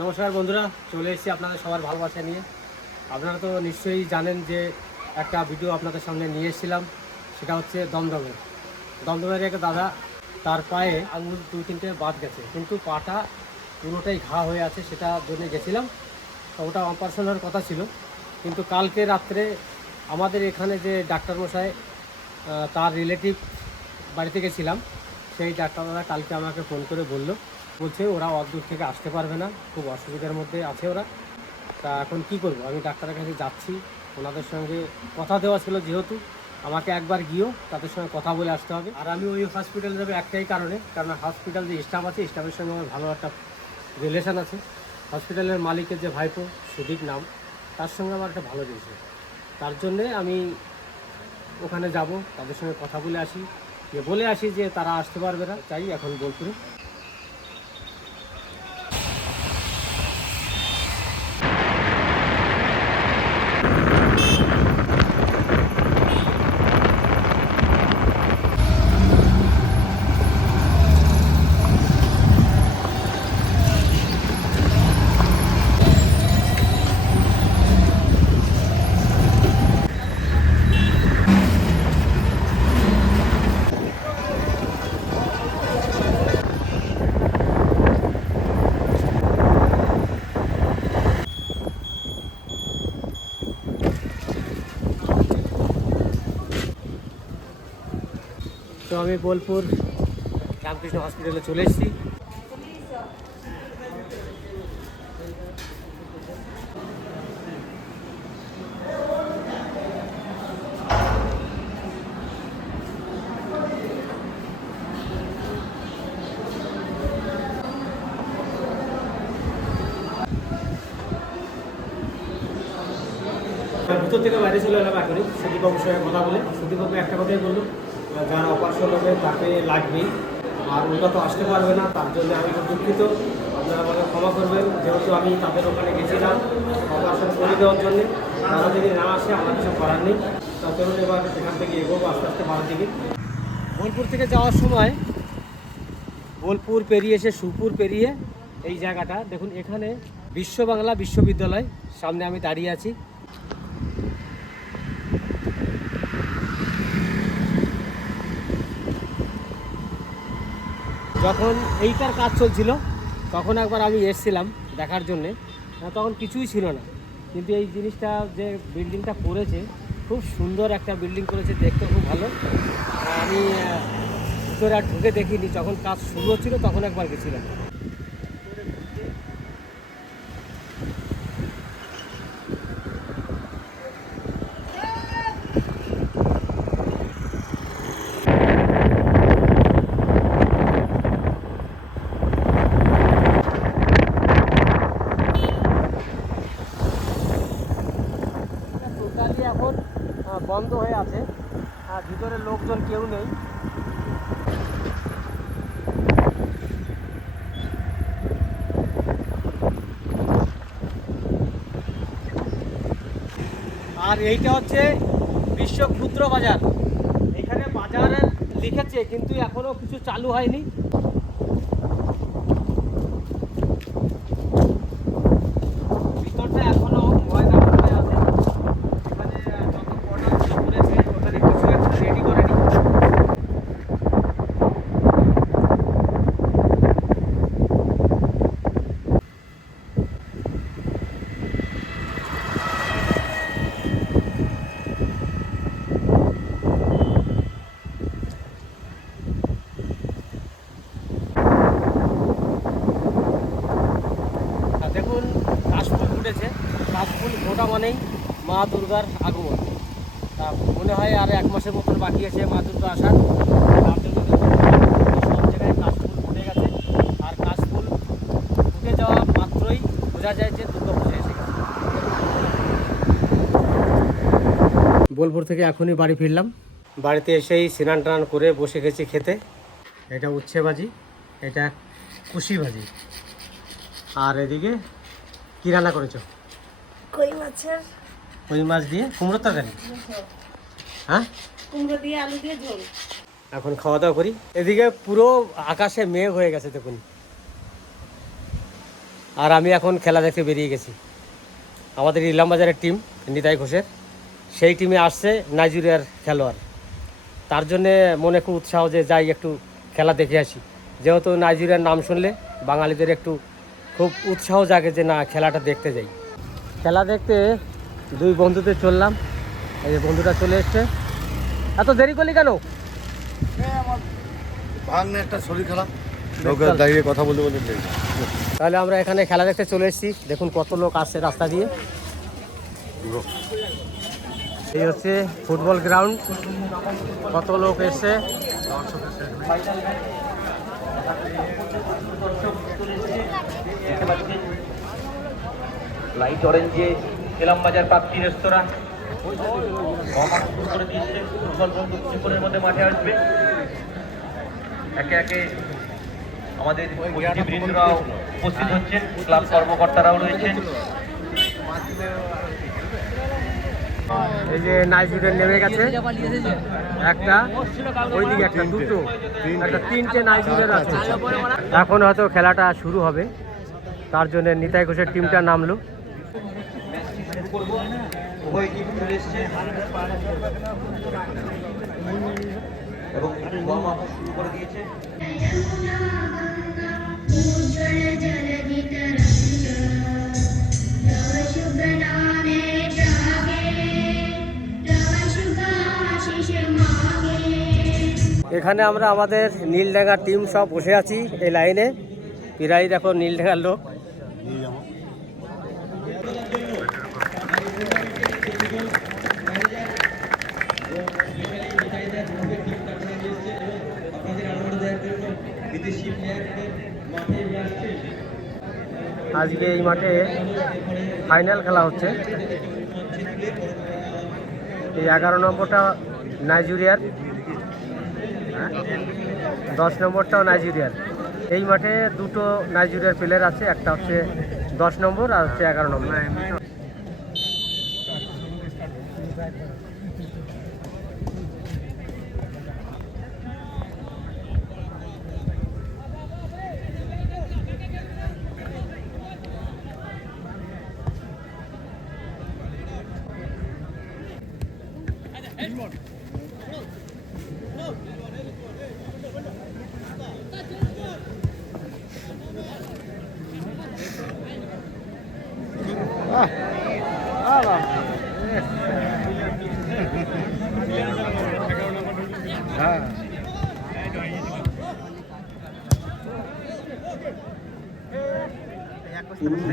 নমস্কার বন্ধুরা চলে এসেছি আপনাদের সবার ভালোবাসা নিয়ে। আপনারা তো নিশ্চয়ই জানেন যে একটা ভিডিও আপনাদের সামনে নিয়ে এসেছিলাম সেটা হচ্ছে দমদমের দমদমের এক দাদা তার পায়ে আঙুল দুই তিনটে বাদ গেছে কিন্তু পাটা পুরোটাই ঘা হয়ে আছে সেটা জন্য গেছিলাম। তো ওটা অপারেশন হওয়ার কথা ছিল কিন্তু কালকে রাত্রে আমাদের এখানে যে ডাক্তারমশাই আহ, তার রিলেটিভ বাড়িতে গেছিলাম সেই ডাক্তাররা কালকে আমাকে ফোন করে বলল বলছে, ওরা অদূর থেকে আসতে পারবে না, খুব অসুবিধার মধ্যে আছে ওরা। তা এখন কি করব? আমি ডাক্তারের কাছে যাচ্ছি, ওনাদের সঙ্গে কথা দেওয়া ছিল যেহেতু। আমাকে একবার গিয়েও তাদের সঙ্গে কথা বলে আসতে হবে। আর আমি ওই হসপিটালে যাব একটাই কারণে, কারণ হসপিটাল যে স্টাফ আছে স্টাফের সঙ্গে আমার ভালো একটা রিলেশন আছে। হসপিটালের মালিকের যে ভাইপো, সুদীপ নাম, তার সঙ্গে আমার একটা ভালো জিনিস তার জন্যে আমি ওখানে যাব, তাদের সঙ্গে কথা বলে আসি। যে বলে আসি যে তারা আসতে পারবে না। চাই এখন বোলপুরে তো আমি বোলপুর রামকৃষ্ণ হসপিটালে চলে এসেছি। ভিতর থেকে বাইরে চলে এলাম এখনই সুদীপবাবুর সঙ্গে কথা বলে সুদীপবাবু একটা কথাই বলল। অপারেশন হবে তাকে লাগবেই আর ওরা তো আসতে পারবে না, তার জন্য আমি খুব দুঃখিত। আপনারা আমাকে ক্ষমা করবেন, যেহেতু আমি তাদের ওখানে গেছিলাম অপারেশন করে দেওয়ার জন্য। তারা যদি না আসে, আমার কিছু করার নেই। তা চলুন এবার এখান থেকে এগোবো, আস্তে আস্তে বাড়ার দিকে। বোলপুর থেকে যাওয়ার সময় বোলপুর পেরিয়ে এসে সুপুর পেরিয়ে এই জায়গাটা, দেখুন এখানে বিশ্ব বাংলা বিশ্ববিদ্যালয়, সামনে আমি দাঁড়িয়ে আছি। যখন এইটার কাজ চলছিল, তখন একবার আমি এসছিলাম দেখার জন্যে। তখন কিছুই ছিল না। কিন্তু এই জিনিসটা, যে বিল্ডিংটা করেছে, খুব সুন্দর একটা বিল্ডিং করেছে, দেখতে খুব ভালো। আমি ভিতরে আর ঢুকে দেখিনি। যখন কাজ শুরু হচ্ছিল, তখন একবার গেছিলাম টোটালি এখন আহ, বন্ধ হয়ে আছে আর ভিতরে লোকজন কেউ নেই আর এইটা হচ্ছে বিশ্ব ক্ষুদ্র বাজার। এখানে বাজার লিখেছে কিন্তু এখনও কিছু চালু হয়নি ভিতরটা এখনও ময়দা হয়ে আছে এখানে যত প্রোডাক্ট করেছে ওখানে কিছু একটা রেডি করেনি আর দেখুন কাশফুল ফুটেছে কাশফুল ফোটা মানেই মা দুর্গার আগমন। তা মনে হয় আর এক মাসের মতন বাকি আছে মা দুর্গা আসার। তার জন্য সব জায়গায় কাশফুল ফুটে গেছে। আর কাশফুল ফুটে যাওয়া মাত্রই বোঝা যায় যে দুর্গা পুজো এসে গেছে। বোলপুর থেকে এখনই বাড়ি ফিরলাম। বাড়িতে এসেই স্নান টান করে বসে গেছি খেতে। এটা উচ্ছে ভাজি, এটা কুশি ভাজি। আর এদিকে কি রান্না করেছ? কই মাছের? কই মাছ দিয়ে? কুমড়োর তরকারি? হ্যাঁ? কুমড়ো দিয়ে আলু দিয়ে ঝোল। এখন খাওয়া দাওয়া করি। এদিকে পুরো আকাশে মেঘ হয়ে গেছে দেখুন। আর আমি এখন খেলা দেখতে বেরিয়ে গেছি। আমাদের ইলাম বাজারের টিম নিতাই ঘোষের। সেই টিমে আসছে নাইজেরিয়ার খেলোয়াড়। তার জন্যে মনে খুব উৎসাহ যে যাই একটু খেলা দেখে আসি। যেহেতু নাইজেরিয়ার নাম শুনলে বাঙালিদের একটু খুব উৎসাহ জাগে যে না খেলাটা দেখতে যাই। খেলা দেখতে দুই বন্ধুতে চললাম। এই যে বন্ধুটা চলে এসছে। এত দেরি করলি কেন? ভাগ্নে একটা শরীর খারাপ লোকে দাঁড়িয়ে কথা বলতে বলতে তাহলে আমরা এখানে খেলা দেখতে চলে এসেছি। দেখুন কত লোক আসছে রাস্তা দিয়ে। এই হচ্ছে ফুটবল গ্রাউন্ড। কত লোক এসছে? লাইট অরেঞ্জে এলাম বাজার পাপড়ি রেস্তোরাঁ। শুরু করে দিয়েছে ফুটবল বন্ধু কিছুক্ষণের মধ্যে মাঠে আসবে। একে একে আমাদের অতিথিবৃন্দরাও উপস্থিত হচ্ছেন ক্লাব কর্মকর্তারাও রয়েছেন। এই যে নাইজেরিয়ান নেমে গেছে। একটা ওইদিকে একটা দুটো একটা তিনটে নাইজেরিয়ান আছে। এখন হয়তো খেলাটা শুরু হবে। তার জন্য নিতাই ঘোষের টিমটা নামলো। করব। উভয় টিম চলে এসছে। এবং ওয়ার্ম আপ শুরু করে দিয়েছে। এখানে আমরা আমাদের নীলডাঙ্গা টিম সব বসে আছি এই লাইনে প্রায় দেখো নীলডাঙ্গার লোক। আজকে এই মাঠে ফাইনাল খেলা হচ্ছে। এই এগারো নম্বরটা নাইজেরিয়ার হ্যাঁ? দশ নম্বরটাও নাইজেরিয়ার। এই মাঠে দুটো নাইজেরিয়ার প্লেয়ার আছে, একটা হচ্ছে দশ নম্বর আর হচ্ছে এগারো নম্বর।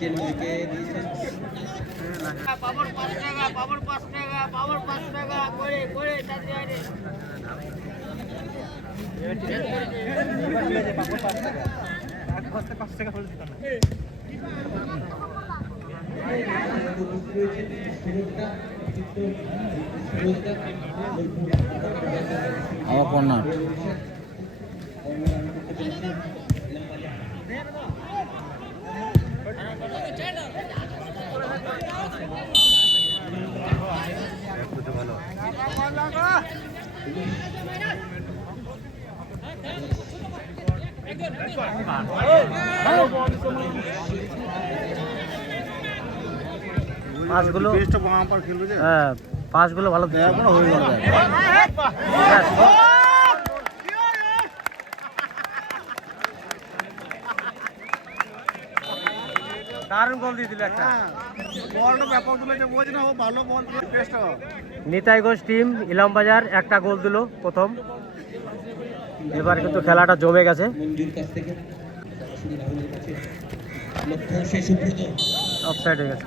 আমার কর্নার পাসগুলো বেস্ট বাম্পার খেলবে যে হ্যাঁ পাসগুলো ভালো দিচ্ছে। এখনও হয়ে যাবে ব্যাস। দারুণ গোল দিয়ে দিল একটা। বলটা ব্যাপার তুলে যে বোঝ না ও ভালো ball best Nitai Ghosh team Ilambazar একটা গোল দিল প্রথম। এবার কিন্তু খেলাটা জমে গেছে। অফসাইড হয়ে গেছে।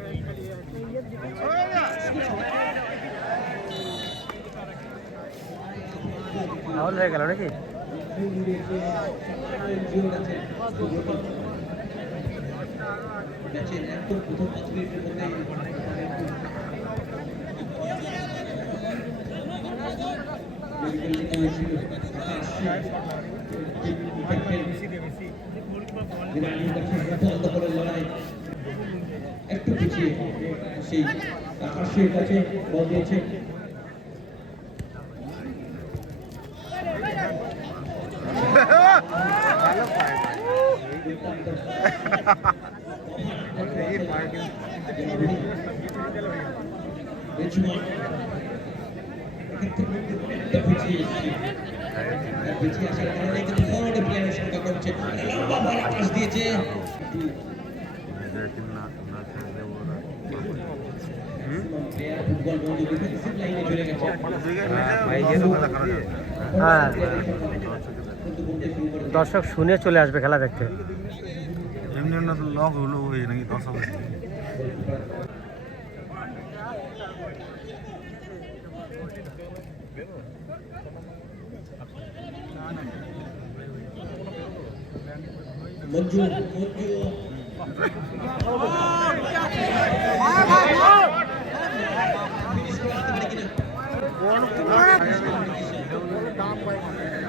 তাহলে হয়ে গেল নাকি? একটু পিছিয়ে সেই আকাশের কাছে বল দিয়েছে বেঞ্চমার্ক একটা পিছিয়ে আসার কারণে কিন্তু গেছে হ্যাঁ কিন্তু বলতে শুরু করে দর্শক শুনে চলে আসবে খেলা দেখতে। এমনি এমনি তো লক হলো ওই নাকি দশ হবে মঞ্জু মঞ্জু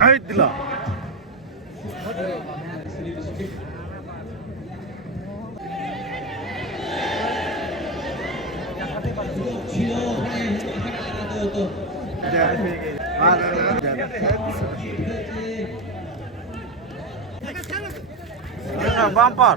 হ্যাঁ দিলাম বাম্পার।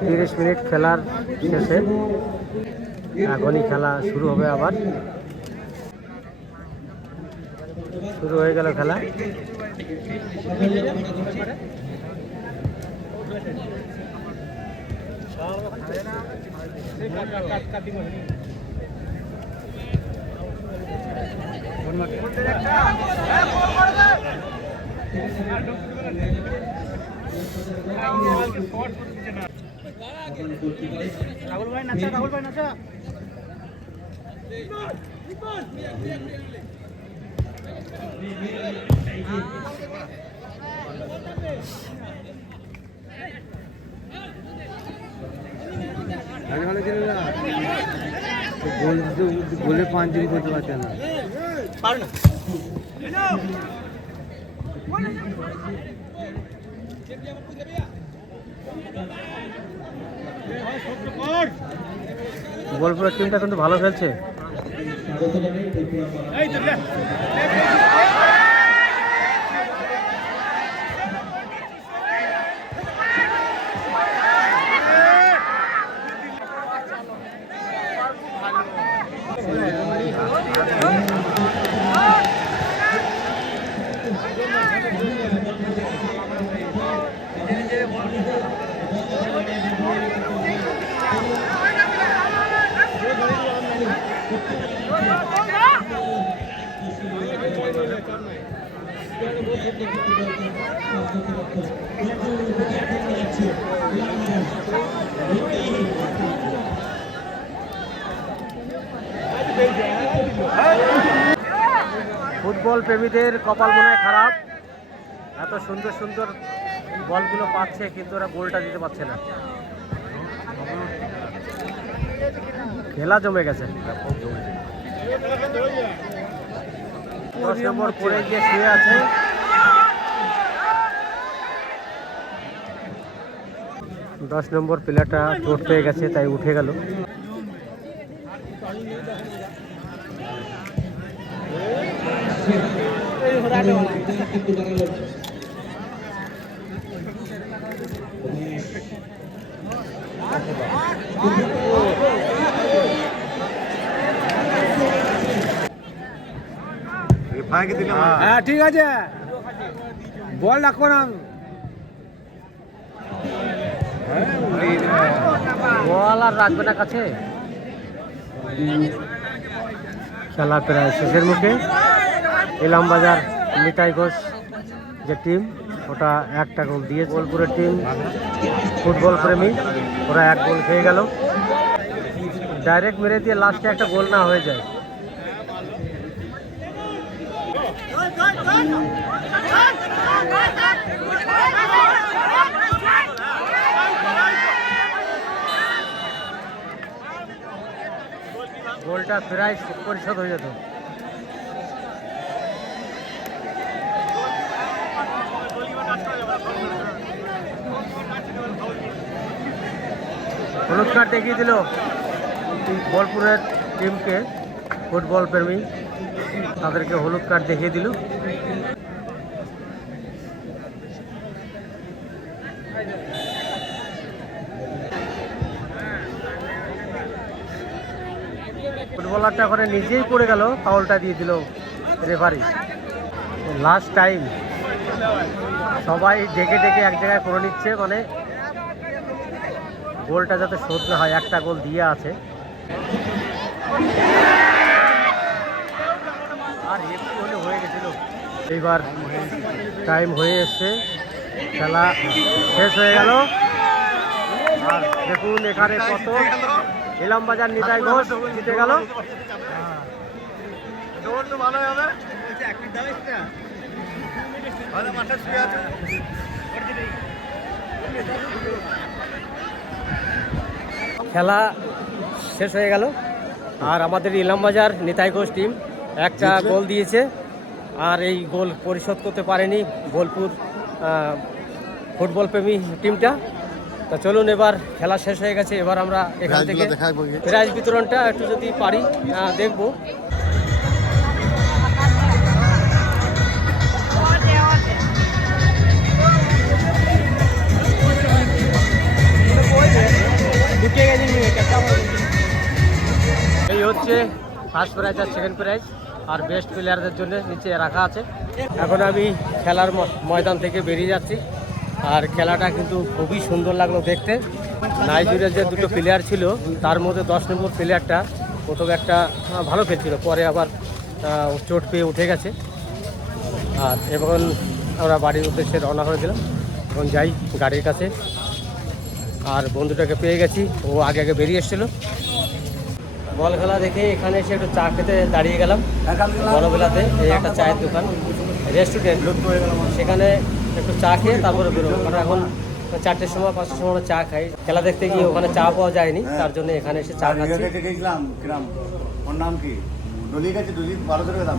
তিরিশ মিনিট খেলার শেষে এখনই খেলা শুরু হবে আবার। শুরু হয়ে গেল খেলা। রাহুল ভাই নাচা রাহুল ভাই নাচা গোল দিন করতে পারছে না। বোলপুরের টিমটা কিন্তু ভালো খেলছে। ফুটবল প্রেমীদের কপাল মনে হয় খারাপ। এত সুন্দর সুন্দর বলগুলো পাচ্ছে, কিন্তু ওরা গোলটা দিতে পারছে না। খেলা জমে গেছে। দশ নম্বর পরে গিয়ে শুয়ে আছে। দশ নম্বর প্লেয়ারটা চোট পেয়ে গেছে, তাই উঠে গেল কিন্তু বাড়ালো হ্যাঁ ঠিক আছে। বল রাখো না। বল আর রাখবে না কাছে। খেলা প্রায় শেষের মুখে। ইলামবাজার নিতাই ঘোষ যে টিম, ওটা একটা গোল দিয়ে বোলপুরের টিম, ফুটবল প্রেমী, ওরা এক গোল খেয়ে গেল। ডাইরেক্ট মেরে দিয়ে লাস্টে একটা গোল না হয়ে যায়। গোলটা প্রায় পরিশোধ হয়ে যেত। হলুদ দেখিয়ে দিল বোলপুরের টিমকে ফুটবল প্রেমী। তাদেরকে হলুদ কার্ড দেখিয়ে দিল। ফুটবলারটা ওখানে নিজেই পড়ে গেল ফাউলটা দিয়ে দিল রেফারি লাস্ট টাইম সবাই ডেকে ডেকে এক জায়গায় করে নিচ্ছে মানে গোলটা যাতে শোধ না হয় একটা গোল দিয়ে আছে। আর হলে হয়ে গেছিল। এইবার টাইম হয়ে এসছে খেলা শেষ হয়ে গেল। আর দেখুন এখানে কত। ইলামবাজার নিতাই ঘোষ জিতে গেল। খেলা শেষ হয়ে গেল। আর আমাদের ইলামবাজার নিতাই ঘোষ টিম একটা গোল দিয়েছে। আর এই গোল পরিশোধ করতে পারেনি বোলপুর ফুটবল প্রেমী টিমটা তা চলুন এবার খেলা শেষ হয়ে গেছে। এবার আমরা এখান থেকে প্রাইজ বিতরণটা একটু যদি পারি দেখব। এই হচ্ছে ফার্স্ট প্রাইজ আর সেকেন্ড প্রাইজ আর বেস্ট প্লেয়ারদের জন্য নিচে রাখা আছে। এখন আমি খেলার ময়দান থেকে বেরিয়ে যাচ্ছি। আর খেলাটা কিন্তু খুবই সুন্দর লাগল দেখতে। নাইজেরিয়ার যে দুটো প্লেয়ার ছিল, তার মধ্যে দশ নম্বর প্লেয়ারটা প্রথমে একটা ভালো খেলছিল, পরে আবার চোট পেয়ে উঠে গেছে। আর এখন আমরা বাড়ির উদ্দেশ্যে রওনা হয়ে দিলাম এখন যাই গাড়ির কাছে। আর বন্ধুটাকে পেয়ে গেছি, ও আগে আগে বেরিয়ে এসেছিল। বল খেলা দেখে এখানে এসে একটু চা খেতে দাঁড়িয়ে গেলাম বড়বেলাতে এই একটা চায়ের দোকান রেস্টুরেন্ট সেখানে একটু চা খেয়ে তারপরে বেরোবো, কারণ এখন চারটের সময়, পাঁচটার সময় চা খাই। খেলা দেখতে গিয়ে ওখানে চা পাওয়া যায়নি, তার জন্য এখানে এসে চা খাচ্ছি। ওর নাম কি? গেছে দাম।